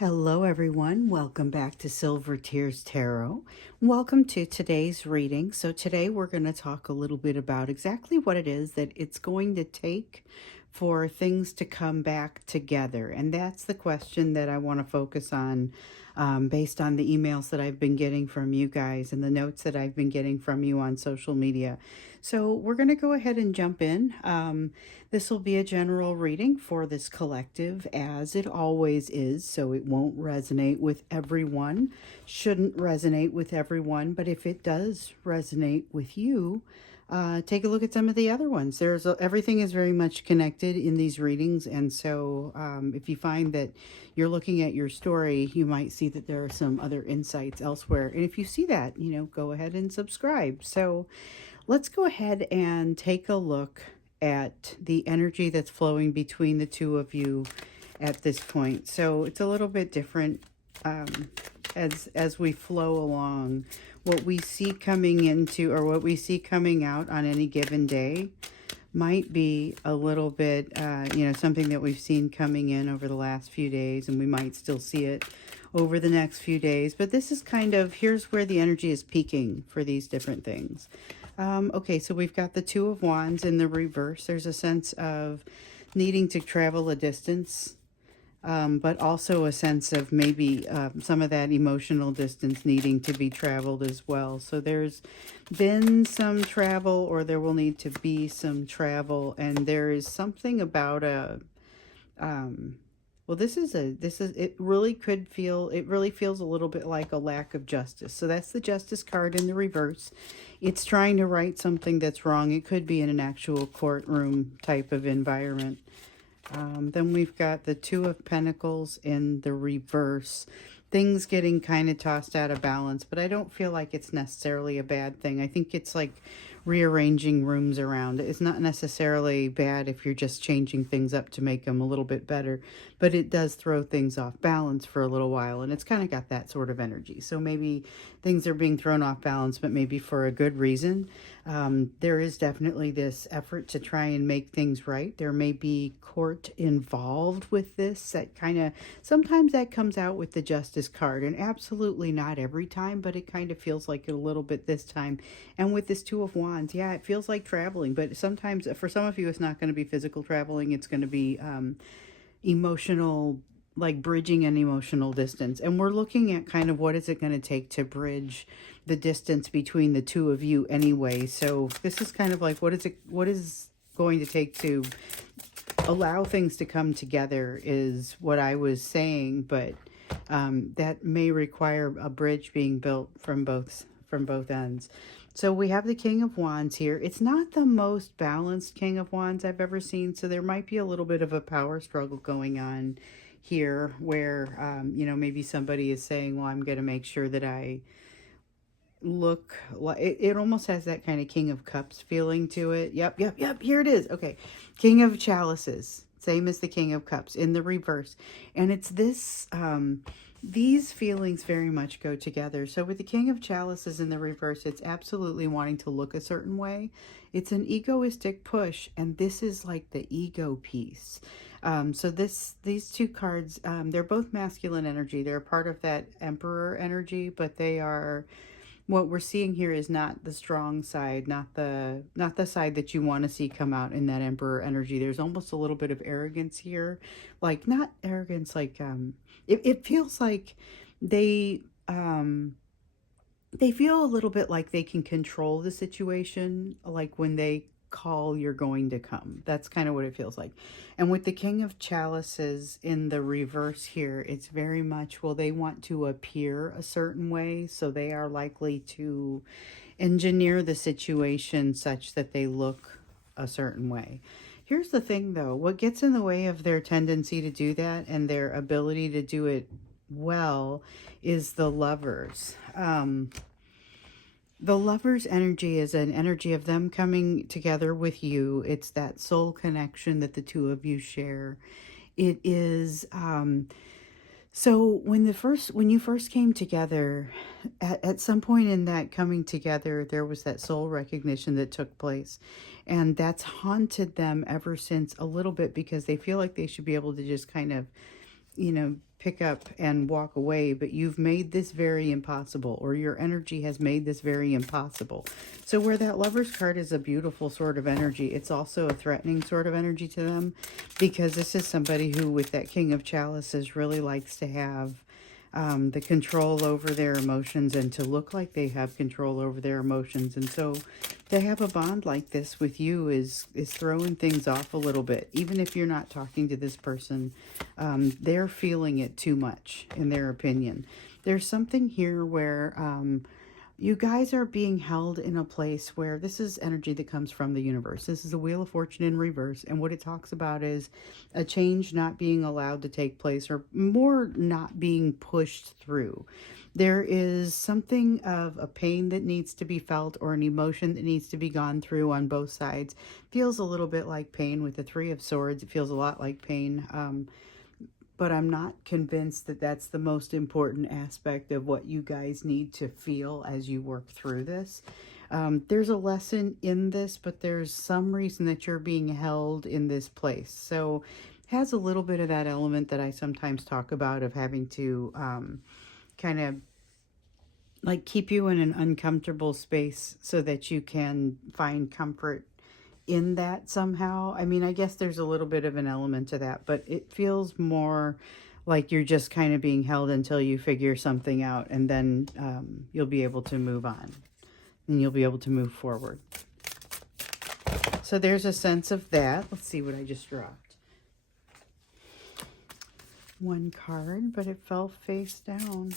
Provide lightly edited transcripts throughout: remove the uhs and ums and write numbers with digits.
Hello, everyone. Welcome back to Silver Tears Tarot. Welcome to today's reading. So, today we're going to talk a little bit about exactly what it is that it's going to take for things to come back together. And that's the question that I want to focus on based on the emails that I've been getting from you guys and the notes that I've been getting from you on social media. So, we're going to go ahead and jump in. This will be a general reading for this collective, as it always is, so it won't resonate with everyone, shouldn't resonate with everyone, but if it does resonate with you, take a look at some of the other ones. Everything is very much connected in these readings, and so if you find that you're looking at your story, you might see that there are some other insights elsewhere. And if you see that, go ahead and subscribe. So let's go ahead and take a look at the energy that's flowing between the two of you at this point. So it's a little bit different as we flow along. What we see coming into or what we see coming out on any given day might be a little bit, something that we've seen coming in over the last few days, and we might still see it over the next few days. But this is here's where the energy is peaking for these different things. Okay, so we've got the Two of Wands in the reverse. There's a sense of needing to travel a distance, but also a sense of maybe some of that emotional distance needing to be traveled as well. So there's been some travel, or there will need to be some travel, and there is something about well, it really feels a little bit like a lack of justice. So that's the Justice card in the reverse. It's trying to right something that's wrong. It could be in an actual courtroom type of environment. Then we've got the Two of Pentacles in the reverse. Things getting kind of tossed out of balance, but I don't feel like it's necessarily a bad thing. I think it's like rearranging rooms around. It's not necessarily bad if you're just changing things up to make them a little bit better, but it does throw things off balance for a little while, and it's kind of got that sort of energy. So maybe things are being thrown off balance, but maybe for a good reason. There is definitely this effort to try and make things right. There may be court involved with this. Sometimes that comes out with the Justice card, and absolutely not every time, but it kind of feels like it a little bit this time. And with this Two of Wands, yeah, it feels like traveling, but sometimes for some of you, it's not going to be physical traveling. It's going to be emotional, like bridging an emotional distance. And we're looking at kind of what is it going to take to bridge the distance between the two of you anyway. So this is kind of like, what is going to take to allow things to come together is what I was saying, but that may require a bridge being built from both ends. So we have the King of Wands here. It's not the most balanced King of Wands I've ever seen, so there might be a little bit of a power struggle going on here where, maybe somebody is saying, well, I'm going to make sure that I look like it almost has that kind of King of Cups feeling to it. Yep, here it is. Okay, King of Chalices, same as the King of Cups in the reverse, and it's this these feelings very much go together. So with the King of Chalices in the reverse, it's absolutely wanting to look a certain way. It's an egoistic push, and this is like the ego piece. So these two cards, they're both masculine energy. They're a part of that Emperor energy, but they are, what we're seeing here is not the strong side, not the side that you want to see come out in that Emperor energy. There's almost a little bit of arrogance here, like not arrogance, like it feels like they feel a little bit like they can control the situation, like when they call, you're going to come. That's kind of what it feels like. And with the King of Chalices in the reverse here, it's very much, well, they want to appear a certain way, so they are likely to engineer the situation such that they look a certain way. Here's the thing, though. What gets in the way of their tendency to do that and their ability to do it well is the Lovers. The Lovers energy is an energy of them coming together with you. It's that soul connection that the two of you share. It is so when you first came together, at some point in that coming together, there was that soul recognition that took place, and that's haunted them ever since a little bit, because they feel like they should be able to just kind of you know, pick up and walk away, but you've made this very impossible, or your energy has made this very impossible. So where that Lover's card is a beautiful sort of energy, it's also a threatening sort of energy to them, because this is somebody who, with that King of Chalices, really likes to have the control over their emotions and to look like they have control over their emotions. And so to have a bond like this with you is throwing things off a little bit. Even if you're not talking to this person, they're feeling it too much, in their opinion. There's something here where you guys are being held in a place where this is energy that comes from the universe. This is a Wheel of Fortune in reverse. And what it talks about is a change not being allowed to take place, or more not being pushed through. There is something of a pain that needs to be felt, or an emotion that needs to be gone through on both sides. Feels a little bit like pain with the Three of Swords. It feels a lot like pain. But I'm not convinced that that's the most important aspect of what you guys need to feel as you work through this. There's a lesson in this, but there's some reason that you're being held in this place. So it has a little bit of that element that I sometimes talk about, of having to kind of like keep you in an uncomfortable space so that you can find comfort in that somehow. I mean, I guess there's a little bit of an element to that, but it feels more like you're just kind of being held until you figure something out, and then you'll be able to move on and you'll be able to move forward. So there's a sense of that. Let's see what I just dropped. One card, but it fell face down.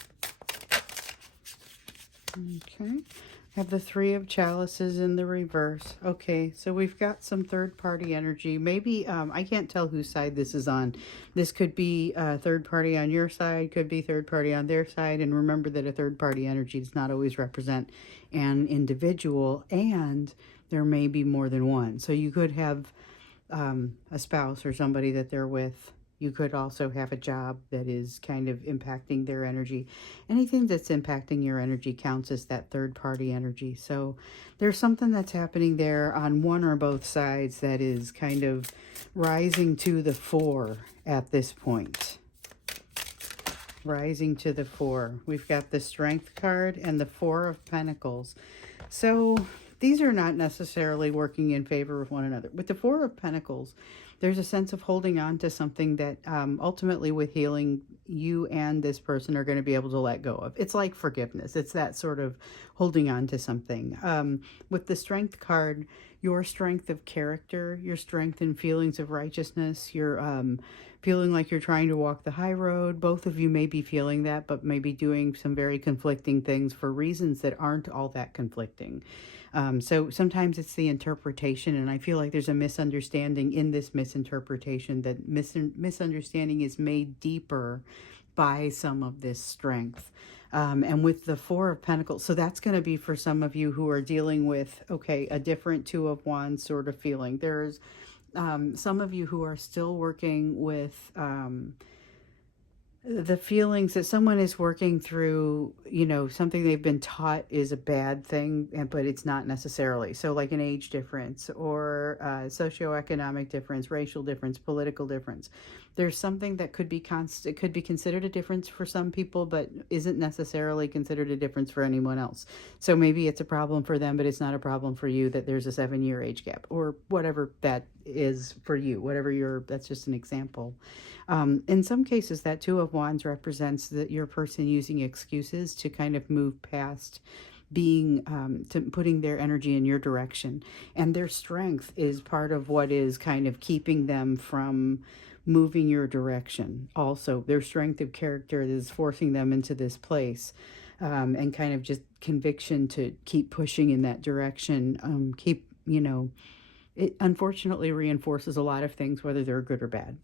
Okay. I have the Three of Chalices in the reverse. Okay, so we've got some third-party energy. Maybe, I can't tell whose side this is on. This could be third party on your side, could be third party on their side. And remember that a third-party energy does not always represent an individual, and there may be more than one. So you could have a spouse or somebody that they're with. You could also have a job that is kind of impacting their energy. Anything that's impacting your energy counts as that third-party energy. So there's something that's happening there on one or both sides that is kind of rising to the fore at this point. Rising to the fore. We've got the Strength card and the Four of Pentacles. So these are not necessarily working in favor of one another. With the Four of Pentacles, there's a sense of holding on to something that ultimately, with healing, you and this person are going to be able to let go of. It's like forgiveness. It's that sort of holding on to something. With the Strength card, your strength of character, your strength in feelings of righteousness, your feeling like you're trying to walk the high road. Both of you may be feeling that, but maybe doing some very conflicting things for reasons that aren't all that conflicting. So sometimes it's the interpretation, and I feel like there's a misunderstanding in this misinterpretation, that misunderstanding is made deeper by some of this strength. And with the Four of Pentacles, so that's going to be for some of you who are dealing with, okay, a different Two of Wands sort of feeling. There's some of you who are still working with the feelings that someone is working through, you know, something they've been taught is a bad thing, but it's not necessarily. So like an age difference, or socioeconomic difference, racial difference, political difference. There's something that could be it could be considered a difference for some people, but isn't necessarily considered a difference for anyone else. So maybe it's a problem for them, but it's not a problem for you, that there's a 7-year age gap, or whatever that is for you, that's just an example. In some cases, that Two of Wands represents that your person using excuses to kind of move past being, to putting their energy in your direction. And their strength is part of what is kind of keeping them from moving your direction. Also, their strength of character is forcing them into this place, and kind of just conviction to keep pushing in that direction. It unfortunately reinforces a lot of things, whether they're good or bad.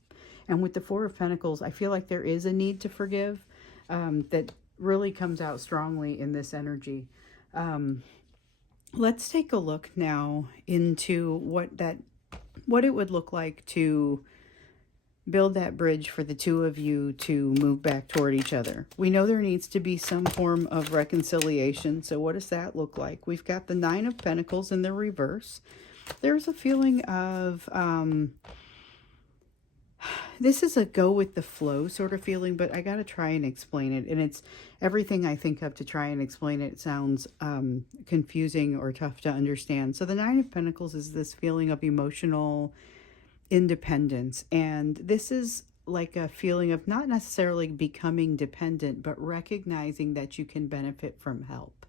And with the Four of Pentacles, I feel like there is a need to forgive that really comes out strongly in this energy. Let's take a look now into what it would look like to build that bridge for the two of you to move back toward each other. We know there needs to be some form of reconciliation. So what does that look like? We've got the Nine of Pentacles in the reverse. There's a feeling of This is a go with the flow sort of feeling, but I got to try and explain it. And it's everything I think of to try and explain it sounds confusing or tough to understand. So the Nine of Pentacles is this feeling of emotional independence. And this is like a feeling of not necessarily becoming dependent, but recognizing that you can benefit from help.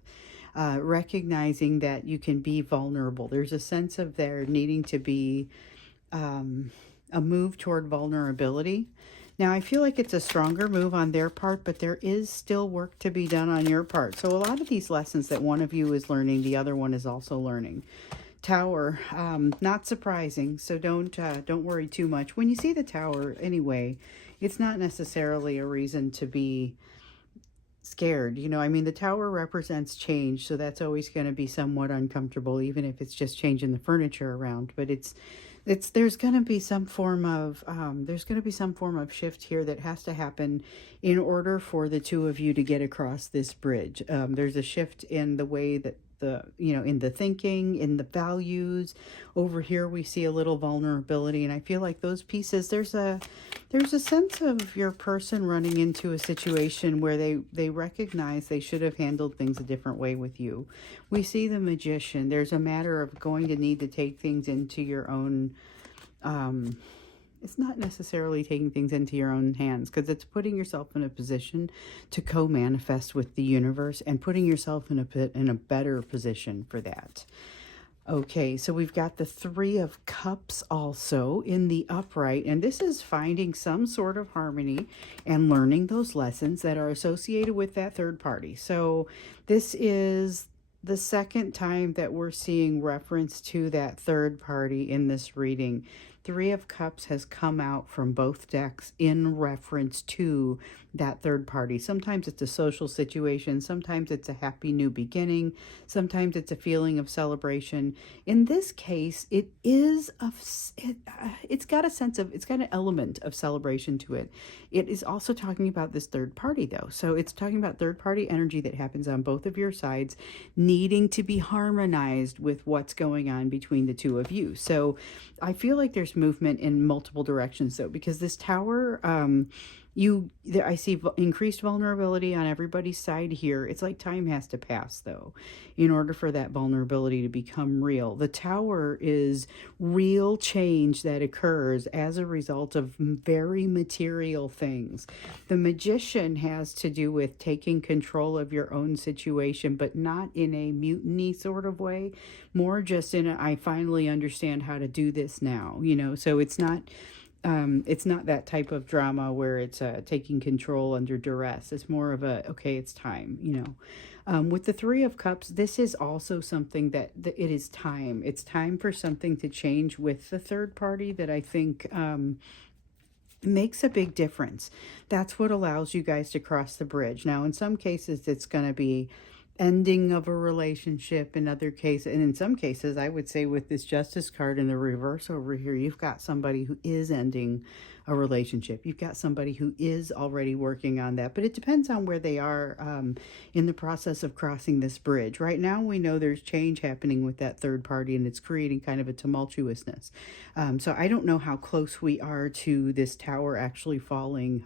Recognizing that you can be vulnerable. There's a sense of there needing to be a move toward vulnerability. Now, I feel like it's a stronger move on their part, but there is still work to be done on your part. So a lot of these lessons that one of you is learning, the other one is also learning. Tower, not surprising, so don't worry too much. When you see the Tower, anyway, it's not necessarily a reason to be scared. You know, I mean, the Tower represents change, so that's always going to be somewhat uncomfortable, even if it's just changing the furniture around. But there's going to be some form of shift here that has to happen in order for the two of you to get across this bridge. There's a shift in the way that in the thinking, in the values. Over here we see a little vulnerability, and I feel like those pieces, there's a sense of your person running into a situation where they recognize they should have handled things a different way with you. We see the Magician. There's a matter of going to need to take things into your own it's not necessarily taking things into your own hands, because it's putting yourself in a position to co-manifest with the universe and putting yourself in a better position for that. Okay, so we've got the Three of Cups also in the upright, and this is finding some sort of harmony and learning those lessons that are associated with that third party. So this is the second time that we're seeing reference to that third party in this reading. Three of Cups has come out from both decks in reference to that third party. Sometimes it's a social situation, sometimes it's a happy new beginning, sometimes it's a feeling of celebration. In this case, it's got an element of celebration to it. It is also talking about this third party though. So it's talking about third party energy that happens on both of your sides, needing to be harmonized with what's going on between the two of you. So I feel like there's movement in multiple directions though, because this Tower, I see increased vulnerability on everybody's side here. It's like time has to pass though, in order for that vulnerability to become real. The Tower is real change that occurs as a result of very material things. The Magician has to do with taking control of your own situation, but not in a mutiny sort of way, more just in I finally understand how to do this now, so it's not that type of drama where it's taking control under duress. It's more of okay, it's time. With the Three of Cups, this is also something that it is time. It's time for something to change with the third party that I think makes a big difference. That's what allows you guys to cross the bridge. Now, in some cases, it's going to be ending of a relationship. In other cases, and in some cases, I would say with this Justice card in the reverse over here, you've got somebody who is ending a relationship. You've got somebody who is already working on that, but it depends on where they are in the process of crossing this bridge. Right now, we know there's change happening with that third party, and it's creating kind of a tumultuousness. So I don't know how close we are to this Tower actually falling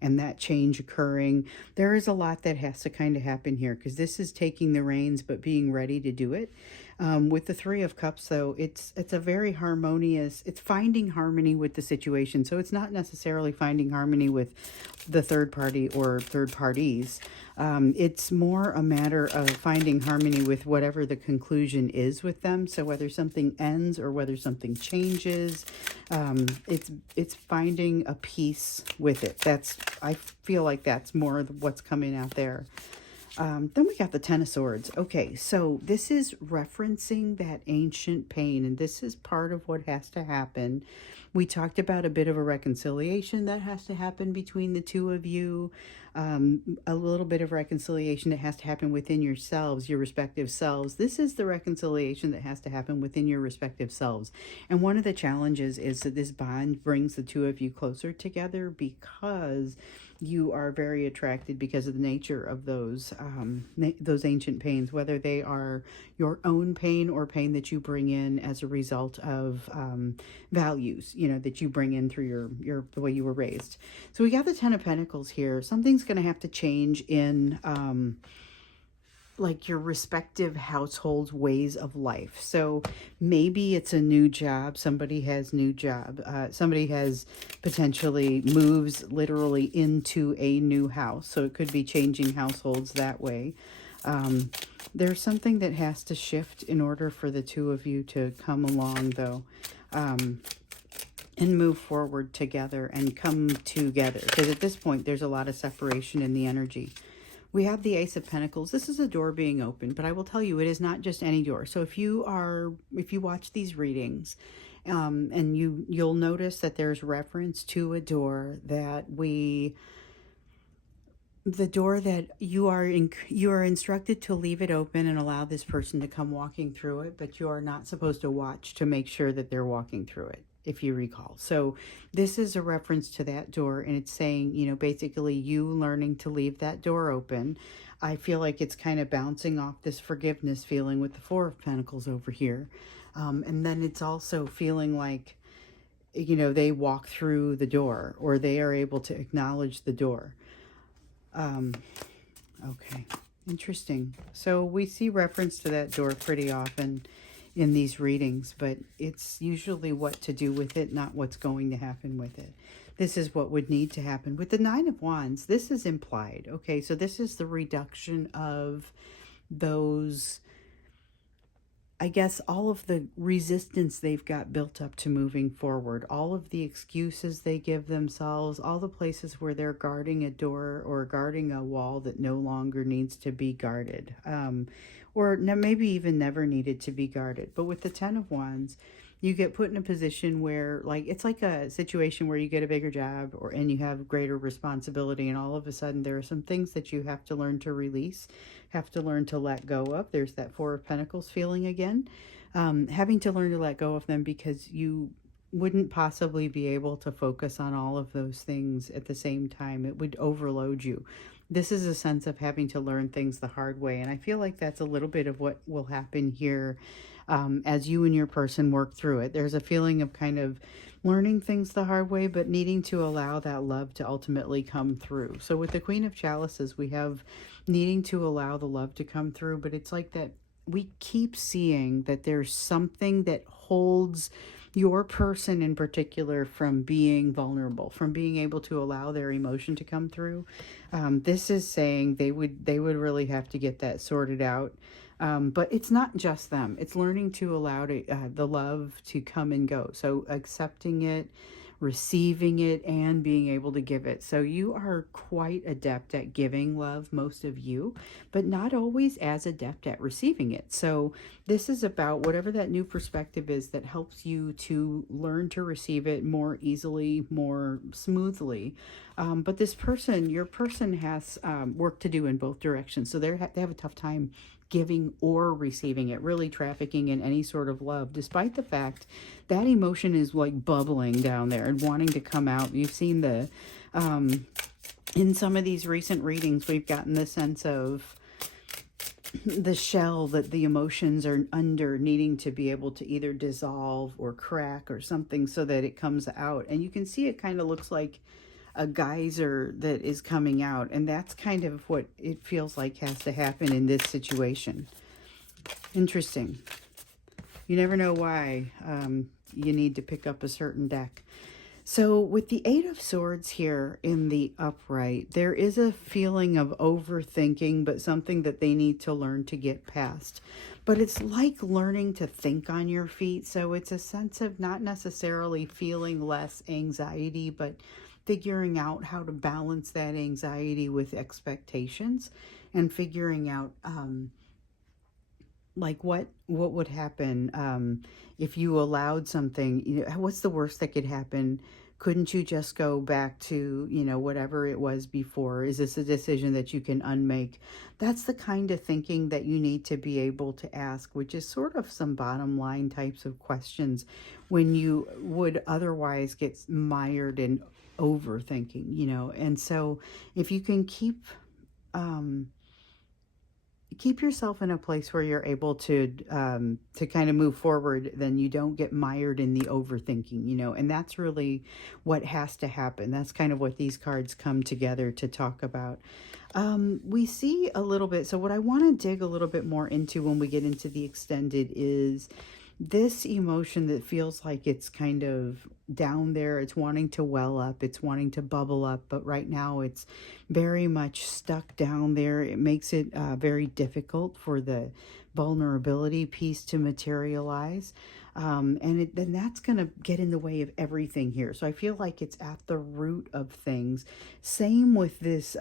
and that change occurring. There is a lot that has to kind of happen here, because this is taking the reins but being ready to do it. With the Three of Cups, though, it's a very harmonious, it's finding harmony with the situation. So it's not necessarily finding harmony with the third party or third parties. It's more a matter of finding harmony with whatever the conclusion is with them. So whether something ends or whether something changes, it's finding a peace with it. I feel like that's more what's coming out there. Then we got the Ten of Swords. Okay, so this is referencing that ancient pain, and this is part of what has to happen. We talked about a bit of a reconciliation that has to happen between the two of you, a little bit of reconciliation that has to happen within yourselves, your respective selves. This is the reconciliation that has to happen within your respective selves. And one of the challenges is that this bond brings the two of you closer together, because you are very attracted because of the nature of those ancient pains, whether they are your own pain or pain that you bring in as a result of values, that you bring in through the way you were raised. So we got the Ten of Pentacles here. Something's going to have to change in like your respective households' ways of life. So maybe it's a new job. Somebody has new job. Somebody has potentially moves literally into a new house. So it could be changing households that way. There's something that has to shift in order for the two of you to come along, though, and move forward together and come together. Because at this point, there's a lot of separation in the energy. We have the Ace of Pentacles. This is a door being opened, but I will tell you, it is not just any door. So if you watch these readings, and you'll notice that there's reference to a door that the door that you are instructed to leave it open and allow this person to come walking through it, but you are not supposed to watch to make sure that they're walking through it, if you recall. So this is a reference to that door, and it's saying, basically you learning to leave that door open. I feel like it's kind of bouncing off this forgiveness feeling with the Four of Pentacles over here. And then it's also feeling like, they walk through the door, or they are able to acknowledge the door. Okay, interesting. So we see reference to that door pretty often in these readings, but it's usually what to do with it, not what's going to happen with it. This is what would need to happen. With the Nine of Wands, this is implied. Okay, so this is the reduction of those, I guess, all of the resistance they've got built up to moving forward, all of the excuses they give themselves, all the places where they're guarding a door or guarding a wall that no longer needs to be guarded, or maybe even never needed to be guarded. But with the Ten of Wands, you get put in a position where, like, it's like a situation where you get a bigger job and you have greater responsibility, and all of a sudden there are some things that you have to learn to release, have to learn to let go of. There's that Four of Pentacles feeling again, having to learn to let go of them because you wouldn't possibly be able to focus on all of those things at the same time. It would overload you. This is a sense of having to learn things the hard way, and I feel like that's a little bit of what will happen here as you and your person work through it. There's a feeling of kind of learning things the hard way, but needing to allow that love to ultimately come through. So with the Queen of Chalices, we have needing to allow the love to come through, but it's like that we keep seeing that there's something that holds your person in particular from being vulnerable, from being able to allow their emotion to come through. This is saying they would really have to get that sorted out. But it's not just them. It's learning to allow the love to come and go. So accepting it, receiving it, and being able to give it. So you are quite adept at giving love, most of you, but not always as adept at receiving it. So this is about whatever that new perspective is that helps you to learn to receive it more easily, more smoothly. But this person, your person, has work to do in both directions. So they have a tough time giving or receiving it, really trafficking in any sort of love, despite the fact that emotion is like bubbling down there and wanting to come out. You've seen the, in some of these recent readings, we've gotten the sense of the shell that the emotions are under, needing to be able to either dissolve or crack or something so that it comes out. And you can see it kind of looks like a geyser that is coming out, and that's kind of what it feels like has to happen in this situation. Interesting. You never know why you need to pick up a certain deck. So with the Eight of Swords here in the upright, there is a feeling of overthinking, but something that they need to learn to get past. But it's like learning to think on your feet. So it's a sense of not necessarily feeling less anxiety, but figuring out how to balance that anxiety with expectations, and figuring out like what would happen if you allowed something. What's the worst that could happen? Couldn't you just go back to, whatever it was before? Is this a decision that you can unmake? That's the kind of thinking that you need to be able to ask, which is sort of some bottom line types of questions when you would otherwise get mired in overthinking, you know. And so if you can um, keep yourself in a place where you're able to kind of move forward, then you don't get mired in the overthinking, you know. And that's really what has to happen. That's kind of what these cards come together to talk about. We see a little bit, so what I want to dig a little bit more into when we get into the extended is this emotion that feels like it's kind of down there. It's wanting to well up, it's wanting to bubble up, but right now it's very much stuck down there. It makes it very difficult for the vulnerability piece to materialize. Then that's going to get in the way of everything here. So I feel like it's at the root of things. Same with this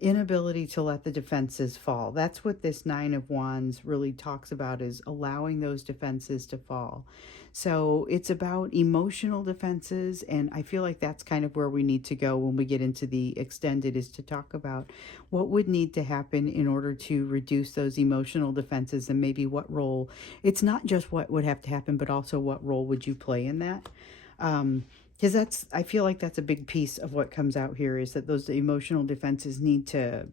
inability to let the defenses fall. That's what this Nine of Wands really talks about, is allowing those defenses to fall. So it's about emotional defenses, and I feel like that's kind of where we need to go when we get into the extended, is to talk about what would need to happen in order to reduce those emotional defenses, and maybe what role. It's not just what would have to happen, but also what role would you play in that. Because I feel like that's a big piece of what comes out here, is that those emotional defenses need to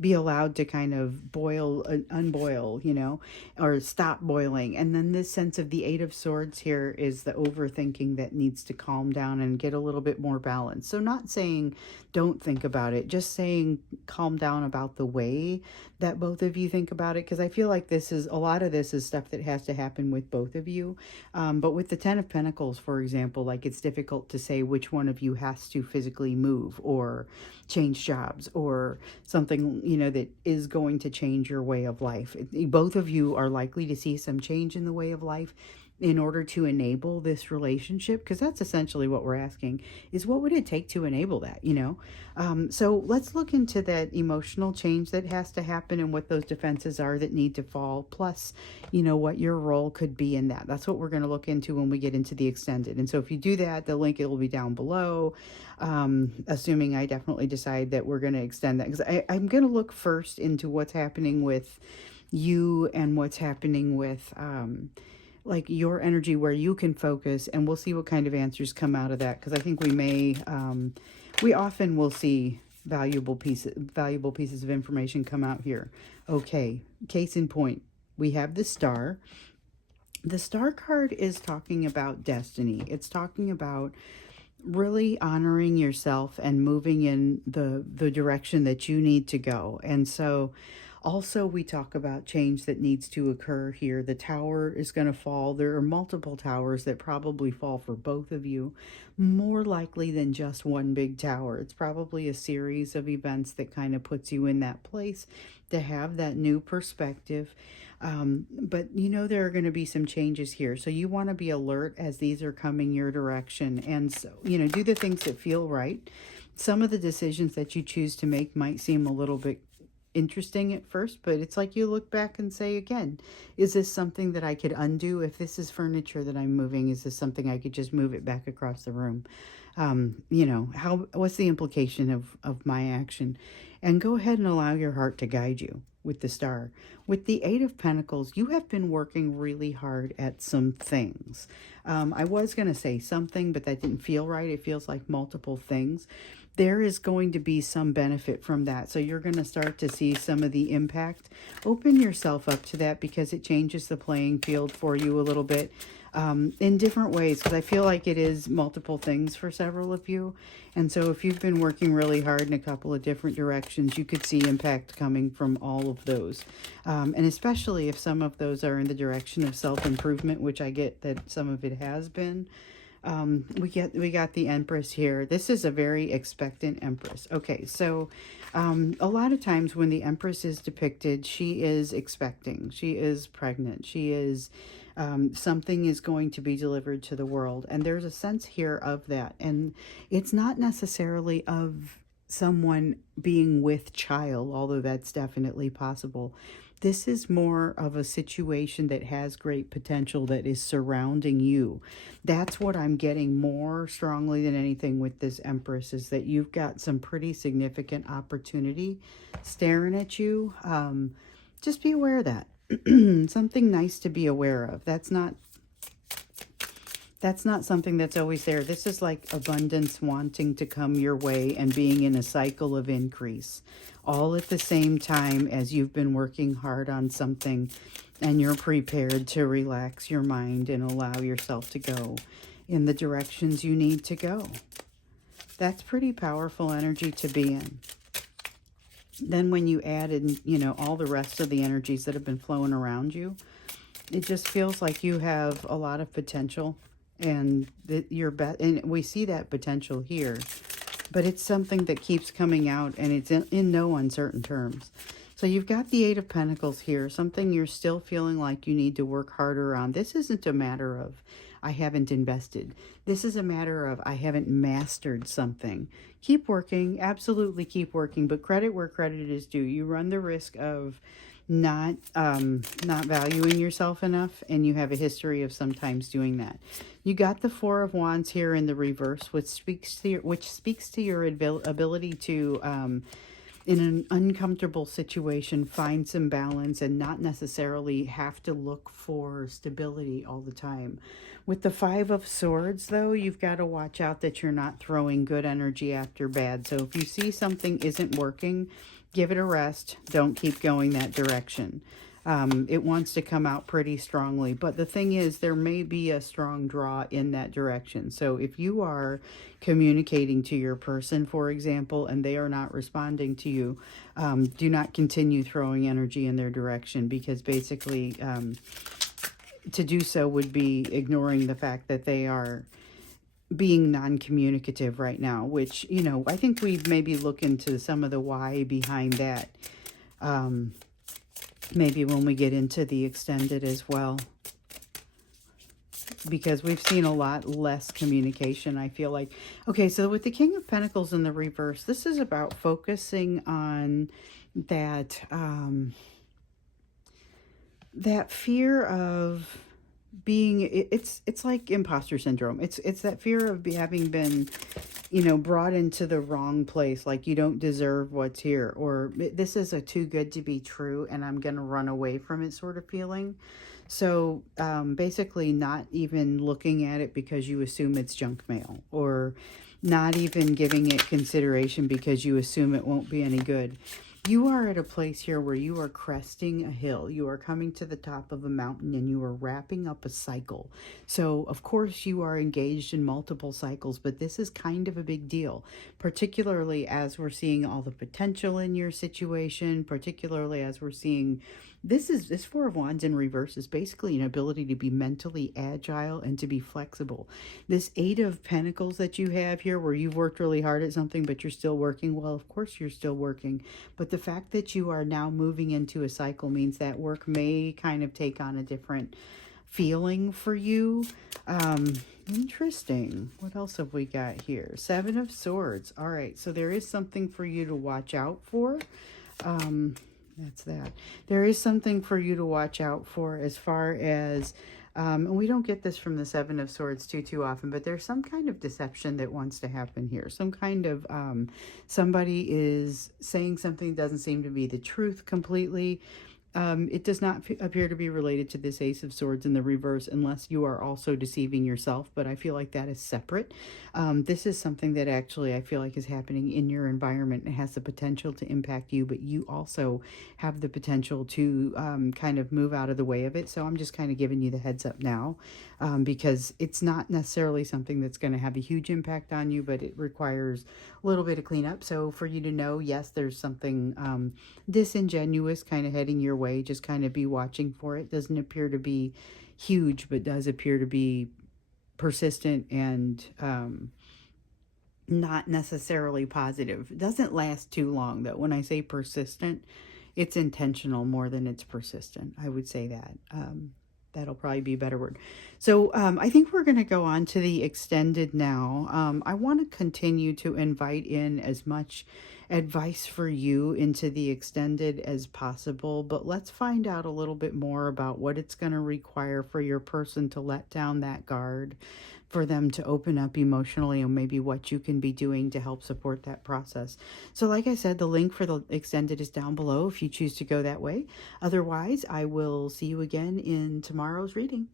be allowed to kind of boil, unboil, you know, or stop boiling. And then this sense of the Eight of Swords here is the overthinking that needs to calm down and get a little bit more balance. So not saying don't think about it, just saying calm down about the way that both of you think about it. Because I feel like a lot of this is stuff that has to happen with both of you. But with the Ten of Pentacles, for example, like it's difficult to say which one of you has to physically move or change jobs or something, you know, that is going to change your way of life. Both of you are likely to see some change in the way of life in order to enable this relationship, because that's essentially what we're asking, is what would it take to enable that, you know. So let's look into that emotional change that has to happen and what those defenses are that need to fall, plus, you know, what your role could be in that. That's what we're going to look into when we get into the extended. And so if you do that, the link, it will be down below, assuming I definitely decide that we're going to extend that, because I'm going to look first into what's happening with you and what's happening with like your energy, where you can focus, and we'll see what kind of answers come out of that, because I think we often will see valuable pieces of information come out here. Okay, case in point, we have the Star. The Star card is talking about destiny. It's talking about really honoring yourself and moving in the direction that you need to go. And so also we talk about change that needs to occur here. The tower is going to fall. There are multiple towers that probably fall for both of you, more likely than just one big tower. It's probably a series of events that kind of puts you in that place to have that new perspective. But you know, there are going to be some changes here. So you want to be alert as these are coming your direction. And so, you know, do the things that feel right. Some of the decisions that you choose to make might seem a little bit interesting at first, but it's like you look back and say again, is this something that I could undo? If this is furniture that I'm moving, is this something I could just move it back across the room? You know, what's the implication of my action? And go ahead and allow your heart to guide you with the Star. With the Eight of Pentacles, you have been working really hard at some things. I was going to say something, but that didn't feel right. It feels like multiple things. There is going to be some benefit from that. So you're going to start to see some of the impact. Open yourself up to that, because it changes the playing field for you a little bit in different ways, because I feel like it is multiple things for several of you. And so if you've been working really hard in a couple of different directions, you could see impact coming from all of those. And especially if some of those are in the direction of self-improvement, which I get that some of it has been. We got the Empress here. This is a very expectant Empress. Okay, so a lot of times when the Empress is depicted, she is expecting. She is pregnant. She is something is going to be delivered to the world. And there's a sense here of that. And it's not necessarily of someone being with child, although that's definitely possible. This is more of a situation that has great potential that is surrounding you. That's what I'm getting more strongly than anything with this Empress, is that you've got some pretty significant opportunity staring at you. Just be aware of that. Something nice to be aware of. That's not That's not something that's always there. This is like abundance wanting to come your way and being in a cycle of increase, all at the same time as you've been working hard on something and you're prepared to relax your mind and allow yourself to go in the directions you need to go. That's pretty powerful energy to be in. Then when you add in, you know, all the rest of the energies that have been flowing around you, it just feels like you have a lot of potential, and that and we see that potential here, but it's something that keeps coming out, and it's in no uncertain terms. So you've got the Eight of Pentacles here, something you're still feeling like you need to work harder on. This isn't a matter of I haven't invested. This is a matter of I haven't mastered something. Keep working, absolutely keep working, but credit where credit is due. You run the risk of not valuing yourself enough, and you have a history of sometimes doing that. You got the Four of Wands here in the reverse, which speaks to your ability to in an uncomfortable situation find some balance and not necessarily have to look for stability all the time. With the Five of Swords, though, you've got to watch out that you're not throwing good energy after bad. So if you see something isn't working, give it a rest. Don't keep going that direction. It wants to come out pretty strongly. But the thing is, there may be a strong draw in that direction. So if you are communicating to your person, for example, and they are not responding to you, do not continue throwing energy in their direction, because basically to do so would be ignoring the fact that they are being non-communicative right now, which, you know, I think we maybe look into some of the why behind that. Maybe when we get into the extended as well, because we've seen a lot less communication, I feel like. Okay, so with the King of Pentacles in the reverse, this is about focusing on that that fear of being, it's like imposter syndrome. It's that fear of having been, you know, brought into the wrong place, like you don't deserve what's here, or this is a too good to be true and I'm gonna run away from it sort of feeling. So basically not even looking at it because you assume it's junk mail, or not even giving it consideration because you assume it won't be any good. You are at a place here where you are cresting a hill. You are coming to the top of a mountain and you are wrapping up a cycle. So, of course, you are engaged in multiple cycles, but this is kind of a big deal, particularly as we're seeing all the potential in your situation, particularly as we're seeing this Four of Wands in reverse is basically an ability to be mentally agile and to be flexible. This Eight of Pentacles that you have here, where you've worked really hard at something but you're still working, well, of course you're still working, but the fact that you are now moving into a cycle means that work may kind of take on a different feeling for you. Interesting. What else have we got here? Seven of Swords. All right, so there is something for you to watch out for. That's that. There is something for you to watch out for as far as, and we don't get this from the Seven of Swords too often, but there's some kind of deception that wants to happen here. Some kind of, somebody is saying something doesn't seem to be the truth completely. It does not appear to be related to this Ace of Swords in the reverse unless you are also deceiving yourself, but I feel like that is separate. This is something that actually I feel like is happening in your environment. It has the potential to impact you, but you also have the potential to kind of move out of the way of it. So I'm just kind of giving you the heads up now, because it's not necessarily something that's going to have a huge impact on you, but it requires a little bit of cleanup. So for you to know, yes, there's something disingenuous kind of heading your way. Just kind of be watching for it. Doesn't appear to be huge, but does appear to be persistent and not necessarily positive. It doesn't last too long, though. When I say persistent, it's intentional more than it's persistent. I would say that. That'll probably be a better word. So I think we're going to go on to the extended now. I want to continue to invite in as much advice for you into the extended as possible, but let's find out a little bit more about what it's going to require for your person to let down that guard, for them to open up emotionally, and maybe what you can be doing to help support that process. So like I said, the link for the extended is down below if you choose to go that way. Otherwise, I will see you again in tomorrow's reading.